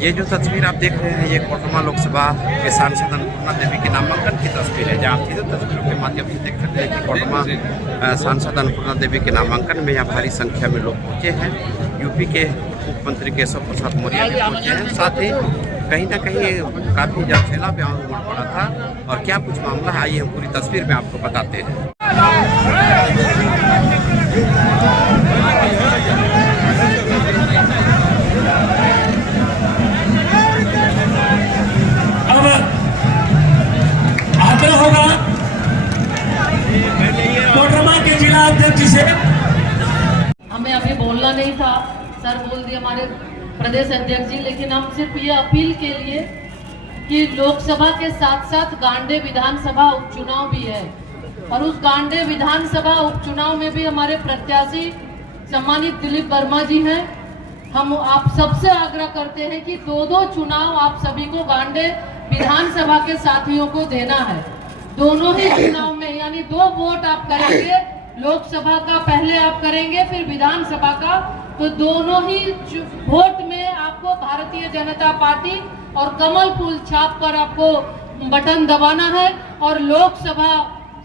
ये जो तस्वीर आप देख रहे हैं ये कोडरमा लोकसभा के सांसद अन्नपूर्णा देवी के नामांकन की तस्वीर है, जहाँ आप सीधे तस्वीरों के माध्यम से देख सकते हैं कि कोडरमा सांसद अन्नपूर्णा देवी के नामांकन में यहाँ भारी संख्या में लोग पहुँचे हैं। यूपी के मुख्यमंत्री केशव प्रसाद मौर्य भी पहुँचे हैं। साथ ही कहीं ना कहीं काफ़ी जलसेला भी उमड़ पड़ा था। और क्या कुछ मामला है, आइए हम पूरी तस्वीर में आपको बताते हैं। होगा कोडरमा के जिला अध्यक्ष से हमें अभी बोलना नहीं था, सर बोल दिए हमारे प्रदेश अध्यक्ष जी, लेकिन हम सिर्फ ये अपील के लिए कि लोकसभा के साथ साथ गांडे विधानसभा उपचुनाव भी है और उस गांडे विधानसभा उपचुनाव में भी हमारे प्रत्याशी सम्मानित दिलीप वर्मा जी हैं। हम आप सबसे आग्रह करते हैं कि दो चुनाव आप सभी को गांडे विधानसभा के साथियों को देना है। दोनों ही चुनाव में यानी 2 वोट आप करेंगे, लोकसभा का पहले आप करेंगे फिर विधानसभा का, तो दोनों ही वोट में आपको भारतीय जनता पार्टी और कमल फूल छाप पर आपको बटन दबाना है। और लोकसभा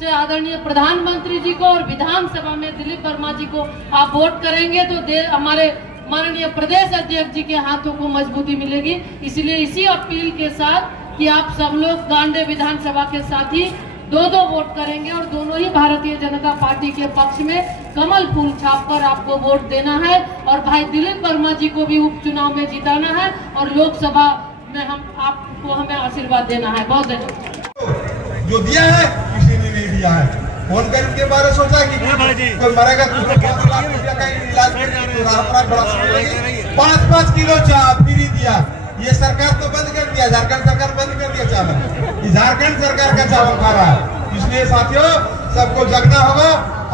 से आदरणीय प्रधानमंत्री जी को और विधानसभा में दिलीप वर्मा जी को आप वोट करेंगे तो हमारे माननीय प्रदेश अध्यक्ष जी के हाथों को मजबूती मिलेगी। इसलिए इसी अपील के साथ कि आप सब लोग गांडे विधानसभा के साथ ही 2 वोट करेंगे और दोनों ही भारतीय जनता पार्टी के पक्ष में कमल फूल छाप पर आपको वोट देना है और भाई दिलीप वर्मा जी को भी उपचुनाव में जिताना है और लोकसभा में आपको हमें आशीर्वाद देना है। बहुत धन्यवाद। जो दिया है किसी ने नहीं दिया है। फोन कर के बारे सोचा कि कोई मरेगा तो 5 लाख रुपया का इलाज करेगी, 5-5 किलो चावल फ्री दिया। ये सरकार तो बंद कर दिया, झारखंड सरकार बंद कर दिया चावल, ये झारखंड सरकार का चावल खा रहा है। इसलिए साथियों सबको जगना होगा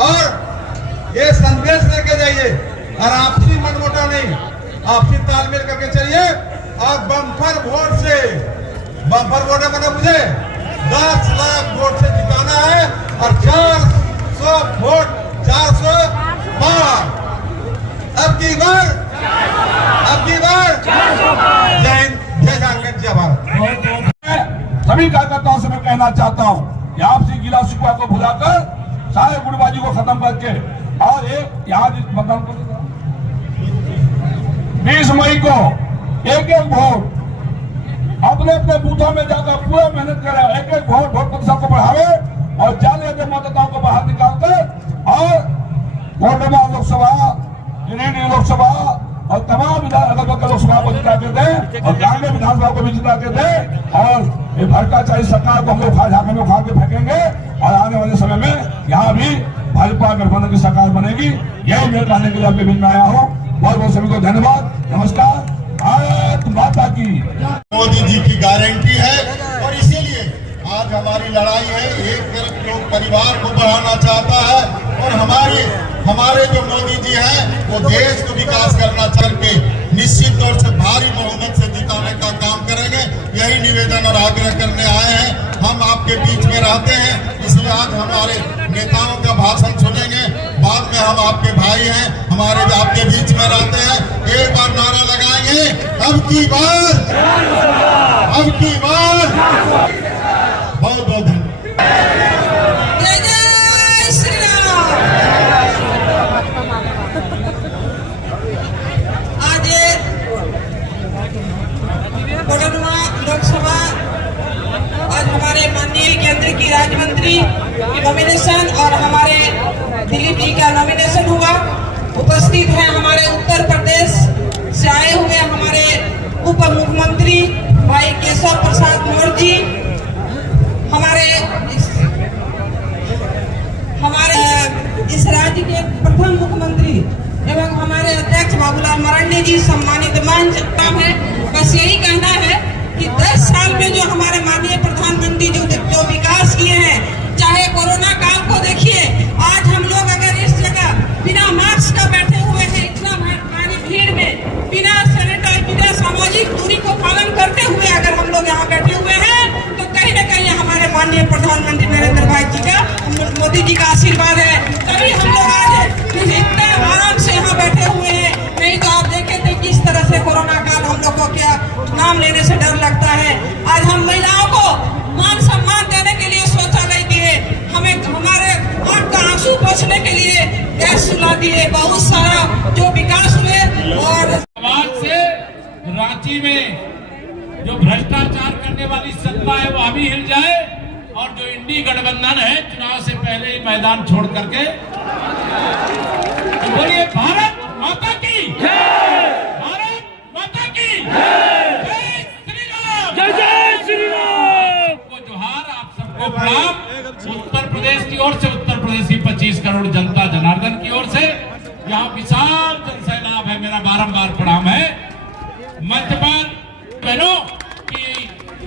और ये संदेश लेके जाइए और आपसी मनमुटाव नहीं, आपसी तालमेल करके चलिए और बम्पर वोट से, बम्पर वोट है मुझे 10 लाख वोट से जिताना है और 400 वोट 400 पार। अब की बार जय हिंद, जय झारखंड, जय भारत। सभी कार्यकर्ताओं से मैं कहना चाहता हूँ कि आपसी गिला शिकवा को भुलाकर सारे गुटबाजी को खत्म करके और एक यहाँ मतदान 20 मई को एक वोट अपने अपने बूथों में जाकर पूरा मेहनत करे, एक वोट प्रतिशत को बढ़ावे और जाने के मतदाताओं को बाहर निकालकर और कोडरमा लोकसभा, गिरिडीह लोकसभा और तमाम लोकसभा को जिता के दे और गांडे विधानसभा को भी जिता के दे और ये भ्रष्टाचारी सरकार को हम लोग झारखंड में उखाड़ के फेंकेंगे और आने वाले समय में यहाँ भी भाजपा गठबंधन की सरकार बनेगी। यही मेरे कहने के लिए आपके बीच में आया हूँ। बहुत बहुत सभी को धन्यवाद, नमस्कार, भारत माता की। मोदी जी की गारंटी है और इसीलिए आज हमारी लड़ाई है। एक तरफ लोग परिवार को बढ़ाना चाहता है और हमारे जो मोदी जी हैं वो देश को विकास करना करके निश्चित तौर से भारी बहुमत से जिताने का काम करेंगे। यही निवेदन और आग्रह करने आए हैं। हम आपके बीच में रहते हैं, इसलिए आज हमारे नेताओं का भाषण सुनेंगे, बाद में हम आपके भाई हैं, हमारे आपके बीच में रहते हैं। एक बार नारा लगाएंगे, अब की बार, अब की बार। बहुत बहुत धन्यवाद। आज कोडरमा लोकसभा आज हमारे माननीय केंद्र की राज्य मंत्री की नॉमिनेशन और हमारे दिलीप जी का नॉमिनेशन हुआ। उपस्थित हैं हमारे उत्तर प्रदेश से आए हुए हमारे उप मुख्यमंत्री भाई केशव प्रसाद मौर्य जी, हमारे इस राज्य के प्रथम मुख्यमंत्री एवं हमारे अध्यक्ष बाबूलाल मरांडी जी, सम्मानित मंच है। बस यही कहना है कि 10 साल में जो हमारे माननीय प्रधानमंत्री जो विकास किए हैं, चाहे कोरोना काल को देखिए, आज हम लोग अगर इस जगह बिना मास्क का बैठे हुए हैं, इतना भारी भीड़ में बिना सैनिटाइज, बिना सामाजिक दूरी को पालन करते हुए अगर हम लोग यहाँ बैठे हुए हैं, तो कहीं न कहीं हमारे माननीय प्रधानमंत्री नरेंद्र भाई जी का, मोदी जी का आशीर्वाद है, तभी हम लोग आज इतने आराम से यहाँ बैठे हुए हैं। नहीं तो आप देखे थे किस तरह से कोरोना काल हम लोग को तो क्या नाम लेने से डर लगता है। आज हम महिलाओं को मान सम्मान देने के लिए शौचालय दिए, हमें हमारे आंख का आंसू पोंछने के लिए गैस चूल्हा दिए, बहुत सारा जो विकास हुए। और समाज से रांची में जो भ्रष्टाचार करने वाली सत्ता है वो अभी हिल जाए, और जो इंडी गठबंधन है चुनाव से पहले ही मैदान छोड़ करके तो बोलिए भारत माता की जय, भारत माता की जय श्री राम, जय जय श्री राम। सबको जोहार, आप सबको प्रणाम। उत्तर प्रदेश की ओर से, उत्तर प्रदेश की 25 करोड़ जनता जनार्दन की ओर से यहाँ विशाल जनसैलाब है, मेरा बारंबार प्रणाम है। मंच पर बहनों कि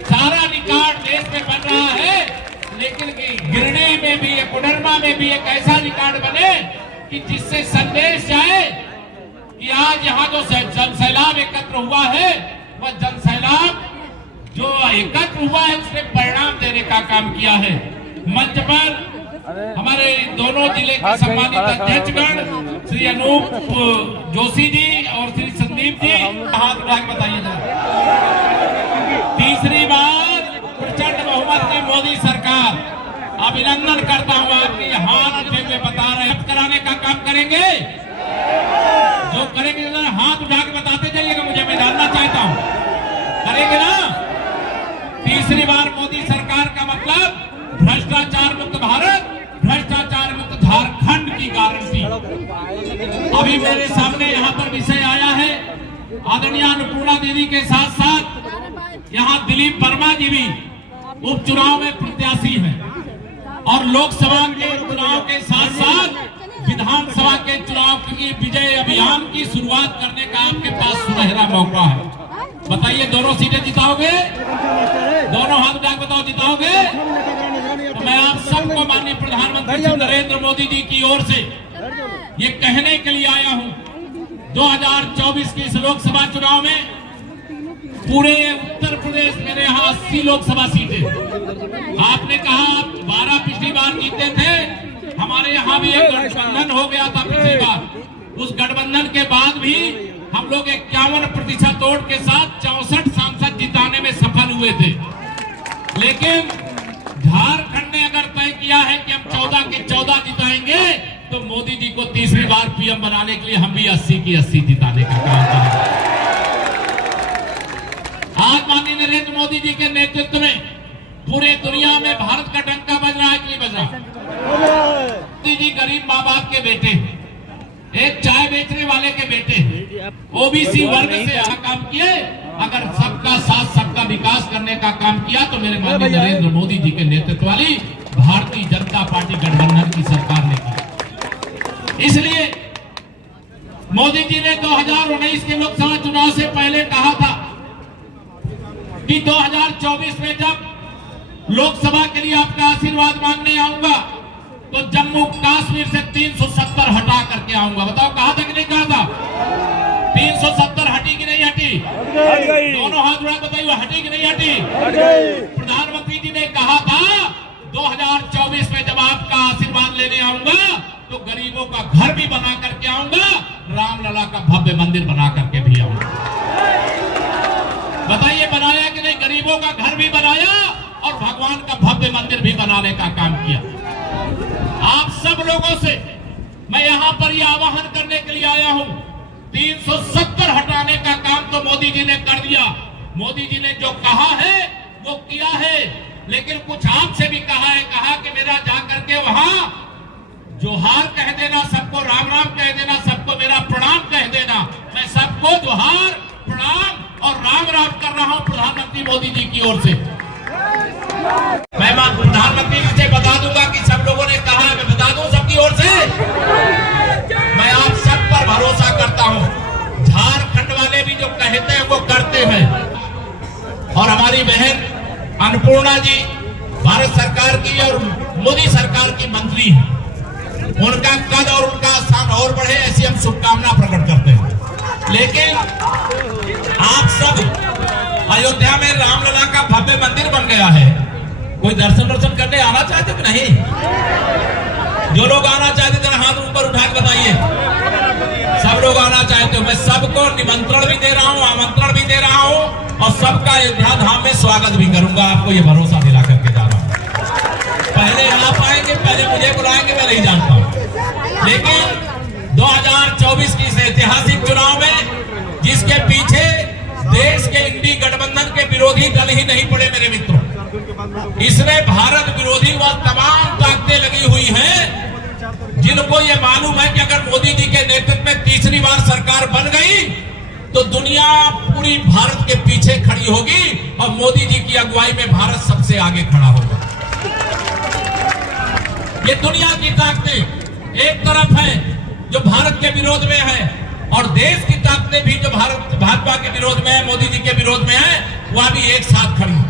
सारा रिकॉर्ड देश में बन रहा है, लेकिन गिरने में भी, कोडरमा में भी एक ऐसा रिकॉर्ड बने कि जिससे संदेश जाए कि आज यहाँ जो जनसैलाब एकत्र हुआ है, वह जनसैलाब जो एकत्र हुआ है उसने परिणाम देने का काम किया है। मंच पर हमारे दोनों जिले के सम्मानित अध्यक्षगण श्री अनूप जोशी जी और श्री संदीप जी हाथ उठा के बताइए जरा। तीसरी बार प्रचंड बहुमत की मोदी सरकार, अभिनंदन करता हूँ आपके हाथ उठे हुए बता रहे हैं, कराने का काम करेंगे। जो करेंगे हाथ उठा के बताते जाइएगा, मुझे मैं जानना चाहता हूँ, करेंगे ना। तीसरी बार मोदी सरकार का मतलब भ्रष्टाचार मुक्त भारत, भ्रष्टाचार मुक्त झारखंड की गारंटी। अभी मेरे सामने यहाँ पर विषय आया है, आदरणीय अन्नपूर्णा दीदी के साथ साथ यहाँ दिलीप वर्मा जी भी उपचुनाव में प्रत्याशी हैं, और लोकसभा के चुनाव के साथ साथ विधानसभा के चुनाव की विजय अभियान की शुरुआत करने का आपके पास सुनहरा मौका है। बताइए, दोनों सीटें जिताओगे? दोनों हाथ उठा के बताओ, जिताओगे? तो मैं आप सबको माननीय प्रधानमंत्री श्री नरेंद्र मोदी जी की ओर से ये कहने के लिए आया हूं, 2024 की इस लोकसभा चुनाव में पूरे उत्तर प्रदेश मेरे यहाँ 80 लोकसभा सीटें। आपने कहा आप 12 पिछली बार जीते थे, हमारे यहाँ भी एक गठबंधन हो गया था पिछली बार। उस गठबंधन के बाद भी हम लोग 51% वोट के साथ 64 सांसद जिताने में सफल हुए थे। लेकिन झारखंड ने अगर तय किया है कि हम 14 के 14 जिताएंगे, तो मोदी जी को तीसरी बार पीएम बनाने के लिए हम भी 80 की 80 जिताने का काम करेंगे। आज माननीय नरेंद्र मोदी जी के नेतृत्व में पूरे दुनिया में भारत का डंका बज रहा है कि नहीं बज रहा? मोदी जी गरीब माँ बाप के बेटे, एक चाय बेचने वाले के बेटे, ओबीसी वर्ग से काम किए। अगर सबका साथ सबका विकास करने का काम किया तो मेरे माननीय नरेंद्र मोदी जी के नेतृत्व वाली भारतीय जनता पार्टी गठबंधन की सरकार ने की। इसलिए मोदी जी ने 2019 के लोकसभा चुनाव से पहले कहा था कि 2024 में जब लोकसभा के लिए आपका आशीर्वाद मांगने आऊंगा तो जम्मू कश्मीर से 370 हटा करके आऊंगा। बताओ, कहा था कि नहीं कहा था? 370 हटी कि नहीं हटी? दोनों हाथ उठा बताइए, हटी कि नहीं हटी? प्रधानमंत्री जी ने कहा था 2024 में जब आपका आशीर्वाद लेने आऊंगा तो गरीबों का घर भी बना करके आऊंगा, रामलला का भव्य मंदिर बना करके भी आऊंगा। बताइए, बनाया कि नहीं? गरीबों का घर भी बनाया और भगवान का भव्य मंदिर भी बनाने का काम किया। आप सब लोगों से मैं यहाँ पर यह आह्वान करने के लिए आया हूँ, 370 हटाने का काम तो मोदी जी ने कर दिया। मोदी जी ने जो कहा है वो किया है, लेकिन कुछ आपसे भी कहा है, कहा कि मेरा जाकर के वहां जोहार कह देना, सबको राम राम कह देना, सबको मेरा प्रणाम कह देना। मैं सबको जोहार, प्रणाम और राम राम कर रहा हूं प्रधानमंत्री मोदी जी की ओर से। मैं प्रधानमंत्री जी से बता दूंगा कि सब लोगों ने कहा है, मैं बता दूं सबकी ओर से। मैं आप सब पर भरोसा करता हूं, झारखंड वाले भी जो कहते हैं वो करते हैं। और हमारी बहन अन्नपूर्णा जी भारत सरकार की और मोदी सरकार की मंत्री है, उनका कद और उनका स्थान और बढ़े ऐसी हम शुभकामना प्रकट करते हैं। लेकिन आप सब अयोध्या में रामलला का भव्य मंदिर बन गया है, कोई दर्शन करने आना चाहते कि नहीं? जो लोग आना चाहते थे हाथ ऊपर उठा के बताइए। सब सब लोग आना चाहते हो, मैं सबको निमंत्रण भी दे रहा हूँ, आमंत्रण भी दे रहा हूँ और सबका अयोध्या धाम में स्वागत भी करूंगा। आपको ये भरोसा दिला करके जा रहा हूँ। पहले आप आएंगे, पहले मुझे बुलाएंगे, मैं नहीं जानता हूँ। लेकिन 2024 की इस ऐतिहासिक चुनाव में जिसके पीछे देश के इंडी गठबंधन के विरोधी दल ही नहीं पड़े मेरे मित्रों, इसमें भारत विरोधी वह तमाम ताकतें लगी हुई हैं जिनको ये मालूम है कि अगर मोदी जी के नेतृत्व में तीसरी बार सरकार बन गई तो दुनिया पूरी भारत के पीछे खड़ी होगी और मोदी जी की अगुवाई में भारत सबसे आगे खड़ा होगा। ये दुनिया की ताकतें एक तरफ है जो भारत के विरोध में है और देश की ताकतें भी जो भाजपा के विरोध में है, मोदी जी के विरोध में है, वह भी एक साथ खड़ी है।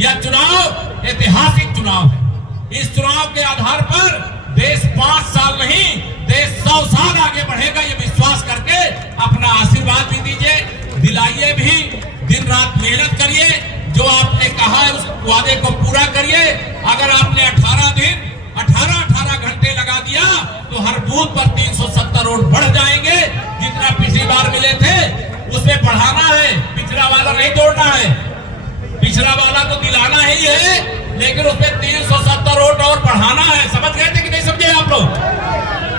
यह चुनाव ऐतिहासिक चुनाव है। इस चुनाव के आधार पर देश 5 साल नहीं, देश 100 साल आगे बढ़ेगा, ये विश्वास करके अपना आशीर्वाद भी दीजिए, दिलाइए भी, दिन रात मेहनत करिए, जो आपने कहा है उस वादे को पूरा करिए। अगर आपने 18 घंटे लगा दिया तो हर बूथ पर 370 वोट बढ़ जाएंगे। जितना पिछली बार मिले थे उसमें बढ़ाना है, पिछड़ा वाला नहीं तोड़ना है। पिछड़ा वाला तो दिलाना ही है, लेकिन उसमें 370 वोट और बढ़ाना है। समझ गए थे कि नहीं समझे आप लोग?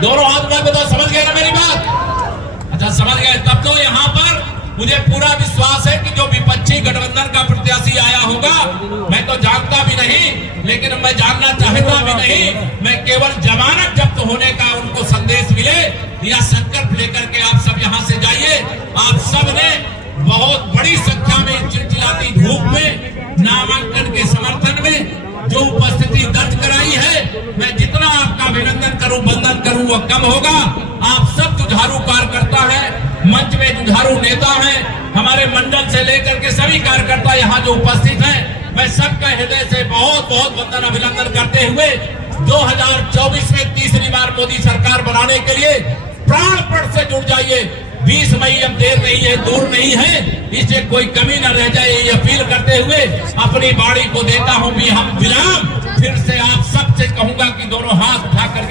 दोनों हाथ में बताओ, समझ गए ना मेरी बात? अच्छा, समझ गए। तब तो यहाँ पर मुझे पूरा विश्वास है कि जो विपक्षी गठबंधन का प्रत्याशी आया होगा, मैं तो जानता भी नहीं, लेकिन मैं जानना चाहता भी नहीं, मैं केवल जमानत जब्त होने का उनको संदेश मिले या संकल्प लेकर के आप सब यहाँ से जाइए। आप सब ने बहुत बड़ी संख्या में चिलचिलाती धूप में नामांकन के समर्थन में जो उपस्थिति दर्ज कराई है, मैं जितना आपका अभिनंदन करूं, वंदन करूं, वह कम होगा। आप सब जुझारू कार्यकर्ता है, मंच में जुझारू नेता है, हमारे मंडल से लेकर के सभी कार्यकर्ता यहाँ जो उपस्थित हैं, मैं सबका हृदय से बहुत बहुत वंदन अभिनंदन करते हुए 2024 में तीसरी बार मोदी सरकार बनाने के लिए प्राणपण से जुट जाइए। 20 मई अब देर नहीं है, दूर नहीं है, इससे कोई कमी न रह जाए, ये अपील करते हुए अपनी बाड़ी को देता हूं भी हम विराम। फिर से आप सबसे कहूंगा कि दोनों हाथ उठा करके